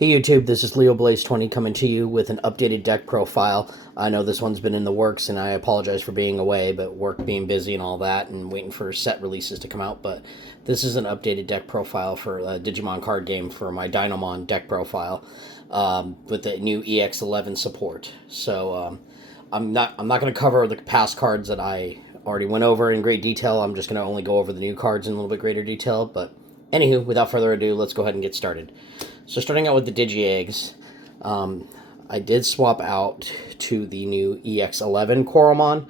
Hey YouTube, this is LeoBlaze20 coming to you with an updated deck profile. I know this one's been in the works and I apologize for being away, but work being busy and all that and waiting for set releases to come out. But this is an updated deck profile for a Digimon card game for my Dinomon deck profile with the new EX11 support. So I'm not going to cover the past cards that I already went over in great detail. I'm just going to only go over the new cards in a little bit greater detail. But anywho, without further ado, let's go ahead and get started. So starting out with the Digi-Eggs, I did swap out to the new EX11 Coromon,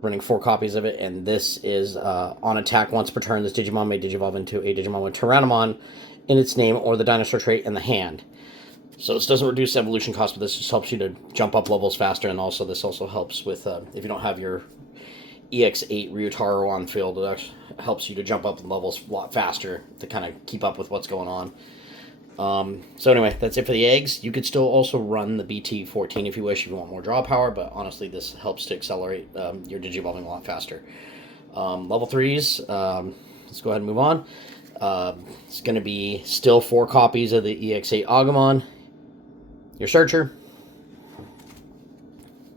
running 4 copies of it, and this is on attack once per turn. This Digimon may digivolve into a Digimon with Tyrannomon in its name or the dinosaur trait in the hand. So this doesn't reduce evolution cost, but this just helps you to jump up levels faster, and also this also helps with, if you don't have your EX8 Ryutaro on field, it actually helps you to jump up levels a lot faster to kind of keep up with what's going on. So anyway, that's it for the eggs. You could still also run the BT14 if you wish, if you want more draw power, but honestly this helps to accelerate your digivolving a lot faster. Level 3s, let's go ahead and move on. It's going to be still 4 copies of the EX8 Agumon, your Searcher.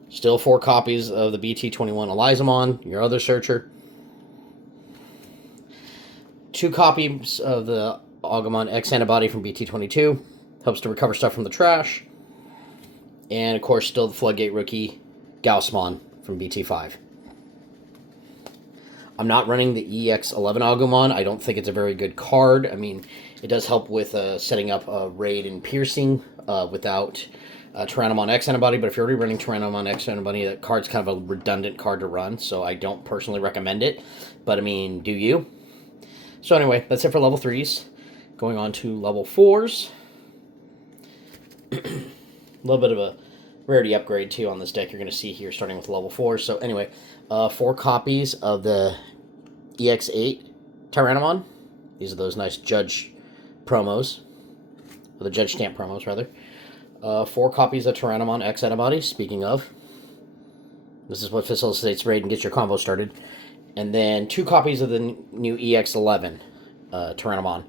Still 4 copies of the BT21 Elizamon, your other Searcher. 2 copies of the Agumon X Antibody from BT22. Helps to recover stuff from the trash. And, of course, still the Floodgate Rookie Gaomon from BT5. I'm not running the EX11 Agumon. I don't think it's a very good card. I mean, it does help with setting up a raid and piercing without Tyrannomon X Antibody, but if you're already running Tyrannomon X Antibody, that card's kind of a redundant card to run, so I don't personally recommend it. But, I mean, do you? So, anyway, that's it for level 3s. Going on to level 4s. A little bit of a rarity upgrade, too, on this deck you're going to see here, starting with level 4. So, anyway, 4 copies of the EX8 Tyrannomon. These are those nice Judge promos. Or the Judge Stamp promos, rather. 4 copies of Tyrannomon X Antibody, speaking of. This is what facilitates raid and gets your combo started. And then 2 copies of the new EX11 Tyrannomon.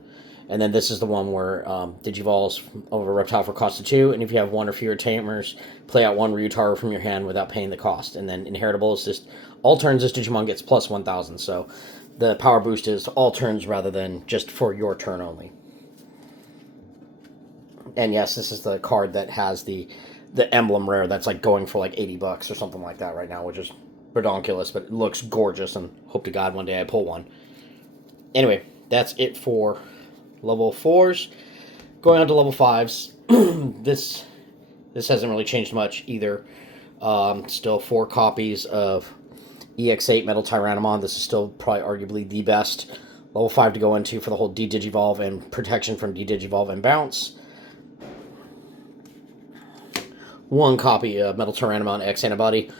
And then this is the one where Digivolves over Reptile for cost of 2, and if you have 1 or fewer Tamers, play out 1 Ryutaro from your hand without paying the cost. And then Inheritable is just, all turns this Digimon gets plus 1,000, so the power boost is all turns rather than just for your turn only. And yes, this is the card that has the emblem rare that's like going for like 80 bucks or something like that right now, which is redonkulous, but it looks gorgeous, and hope to God one day I pull one. Anyway, that's it for level 4s. Going on to level 5s. This hasn't really changed much either. Still 4 copies of EX8 Metal Tyrannomon. This is still probably arguably the best level 5 to go into for the whole D-Digivolve and protection from D-Digivolve and bounce. 1 copy of Metal Tyrannomon X Antibody.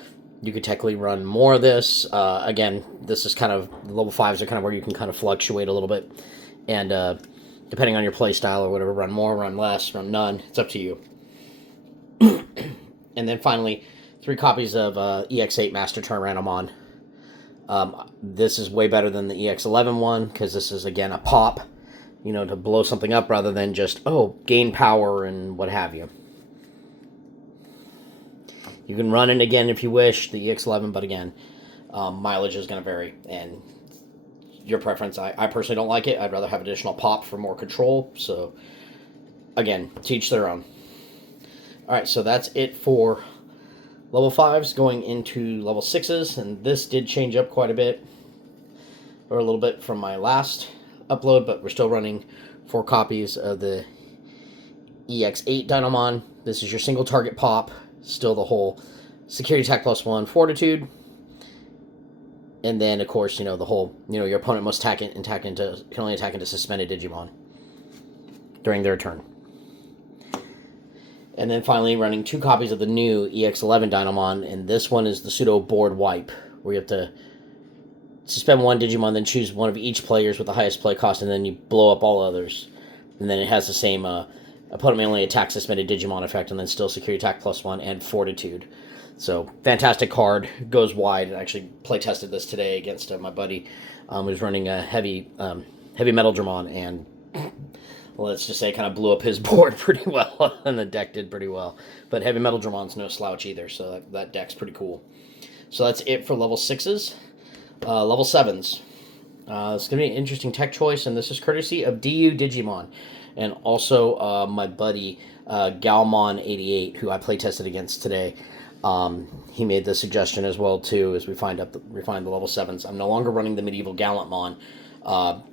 You could technically run more of this. Again, this is kind of, the level 5s are kind of where you can kind of fluctuate a little bit. And depending on your play style or whatever, run more, run less, run none. It's up to you. And then finally, 3 copies of EX8 Master Tyrannomon. This is way better than the EX11 one, because this is, again, a pop, you know, to blow something up rather than just, oh, gain power and what have you. You can run it again if you wish, the EX11, but again, mileage is going to vary, and your preference. I personally don't like it. I'd rather have additional pop for more control, so again, to each their own. Alright, so that's it for level 5s. Going into level 6s, and this did change up quite a bit, or a little bit from my last upload, but we're still running 4 copies of the EX8 Dinomon. This is your single target pop. Still the whole security attack plus 1 fortitude. And then, of course, you know, the whole, you know, your opponent must can only attack into suspended Digimon during their turn. And then finally running 2 copies of the new EX11 Dinomon, and this one is the pseudo board wipe, where you have to suspend 1 Digimon, then choose one of each players with the highest play cost, and then you blow up all others. And then it has the same opponent may only attack suspended Digimon effect, and then still security attack plus 1 and fortitude. So, fantastic card. Goes wide. I actually play tested this today against my buddy who's running a heavy Metal Dramon, and let's just say, kind of blew up his board pretty well, and the deck did pretty well. But Heavy Metal Dramon's no slouch either, so that deck's pretty cool. So that's it for level 6s. Level 7s. It's going to be an interesting tech choice, and this is courtesy of DUDigimon. And also my buddy Gaomon88, who I playtested against today. He made the suggestion as well, too, as we find the level 7s. I'm no longer running the Medieval Gallantmon,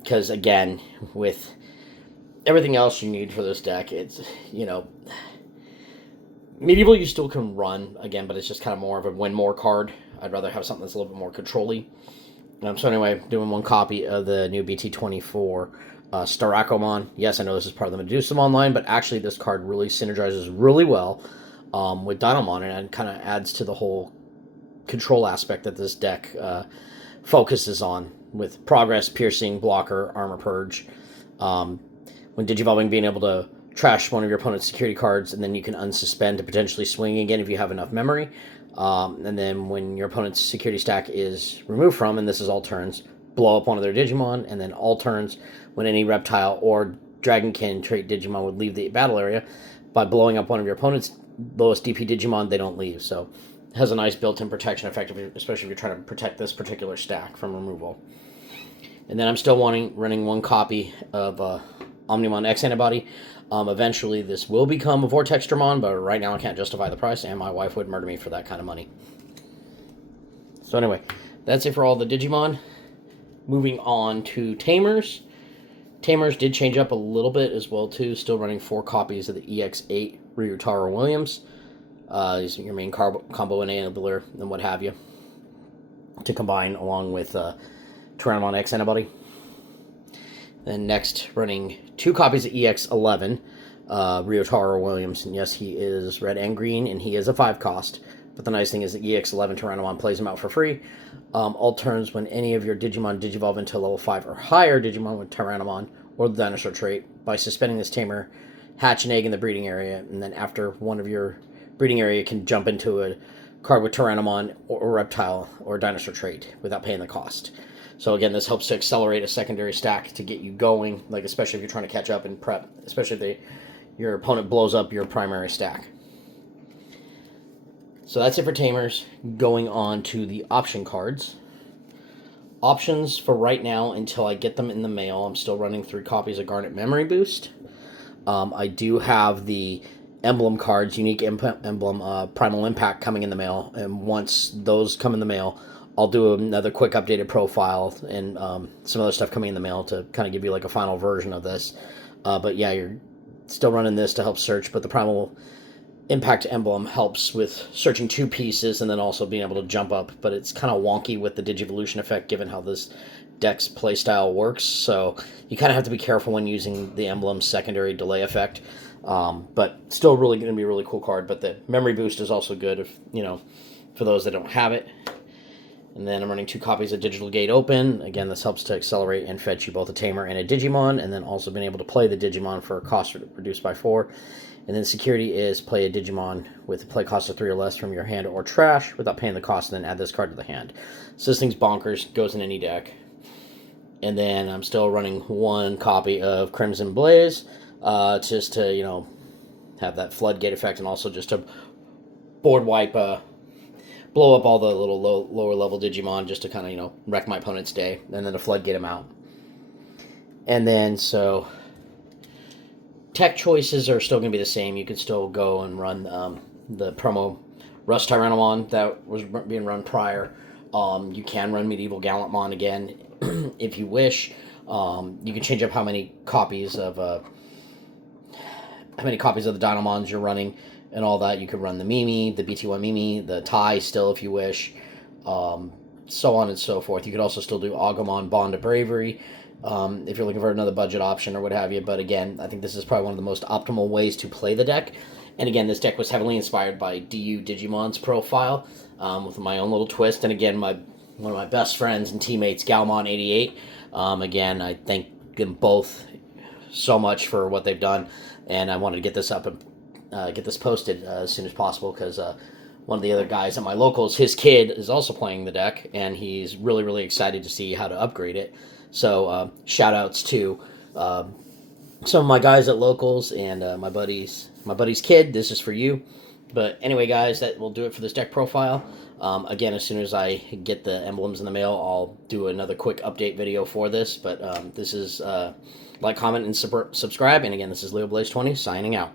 because, again, with everything else you need for this deck, it's, Medieval you still can run, again, but it's just kind of more of a win more card. I'd rather have something that's a little bit more control-y. So anyway, doing one copy of the new BT24 Starakomon. Yes, I know this is part of the Medusumon line, but actually this card really synergizes really well with Dinomon, and it kind of adds to the whole control aspect that this deck focuses on, with Progress, Piercing, Blocker, Armor Purge. When Digivolving, being able to trash one of your opponent's security cards, and then you can unsuspend to potentially swing again if you have enough memory. And then when your opponent's security stack is removed from, and this is all turns, blow up one of their Digimon, and then all turns, when any reptile or Dragonkin trait Digimon would leave the battle area, by blowing up one of your opponent's lowest DP Digimon, they don't leave. So it has a nice built-in protection effect, especially if you're trying to protect this particular stack from removal. And then I'm still running one copy of Omnimon X Antibody. Eventually, this will become a Vortex Dramon, but right now I can't justify the price, and my wife would murder me for that kind of money. So anyway, that's it for all the Digimon. Moving on to Tamers. Tamers did change up a little bit as well, too. Still running 4 copies of the EX8 Ryutaro Williams. These are your main combo enabler and what have you, to combine along with Tyrannomon X Antibody. Then next, running 2 copies of EX11, Ryotaro Williams. And yes, he is red and green, and he is a 5 cost. But the nice thing is that EX11 Tyrannomon plays him out for free. All turns, when any of your Digimon digivolve into level 5 or higher Digimon with Tyrannomon or the dinosaur trait, by suspending this tamer, hatch an egg in the breeding area, and then after one of your breeding area can jump into a card with Tyrannomon or reptile or dinosaur trait without paying the cost. So again, this helps to accelerate a secondary stack to get you going, like especially if you're trying to catch up and prep, especially if your opponent blows up your primary stack. So that's it for Tamers. Going on to the option cards. Options for right now, until I get them in the mail, I'm still running 3 copies of Garnet Memory Boost. I do have the emblem cards, Unique Emblem, Primal Impact, coming in the mail, and once those come in the mail, I'll do another quick updated profile and some other stuff coming in the mail to kind of give you like a final version of this. But yeah, you're still running this to help search, but the Primal Impact emblem helps with searching 2 pieces and then also being able to jump up, but it's kind of wonky with the Digivolution effect given how this deck's playstyle works, so you kind of have to be careful when using the emblem's secondary delay effect. But still really going to be a really cool card, but the Memory Boost is also good if, for those that don't have it. And then I'm running 2 copies of Digital Gate Open. Again, this helps to accelerate and fetch you both a Tamer and a Digimon, and then also being able to play the Digimon for a cost reduced by 4. And then security is play a Digimon with a play cost of 3 or less from your hand or trash without paying the cost, and then add this card to the hand. So this thing's bonkers, goes in any deck. And then I'm still running 1 copy of Crimson Blaze, just to, have that floodgate effect, and also just to board wipe, blow up all the little lower level Digimon, just to kind of, wreck my opponent's day, and then to floodgate him out. And then, so, tech choices are still going to be the same. You could still go and run the promo Rust Tyrannomon that was being run prior. You can run Medieval Gallantmon again if you wish. You can change up how many copies of the Dinomons you're running and all that. You could run the Mimi, the BT1 Mimi, the Tai still if you wish, so on and so forth. You could also still do Agumon Bond of Bravery if you're looking for another budget option or what have you. But again, I think this is probably one of the most optimal ways to play the deck. And again, this deck was heavily inspired by DUDigimon's profile, with my own little twist. And again, one of my best friends and teammates, Gaomon88. Again, I thank them both so much for what they've done, and I wanted to get this up and get this posted as soon as possible, because one of the other guys at my locals, his kid is also playing the deck, and he's really, really excited to see how to upgrade it. So shout outs to some of my guys at locals and my buddy's kid. This is for you. But anyway, guys, that will do it for this deck profile. Again, as soon as I get the emblems in the mail, I'll do another quick update video for this. But this is like, comment, and subscribe. And again, this is LeoBlaze20 signing out.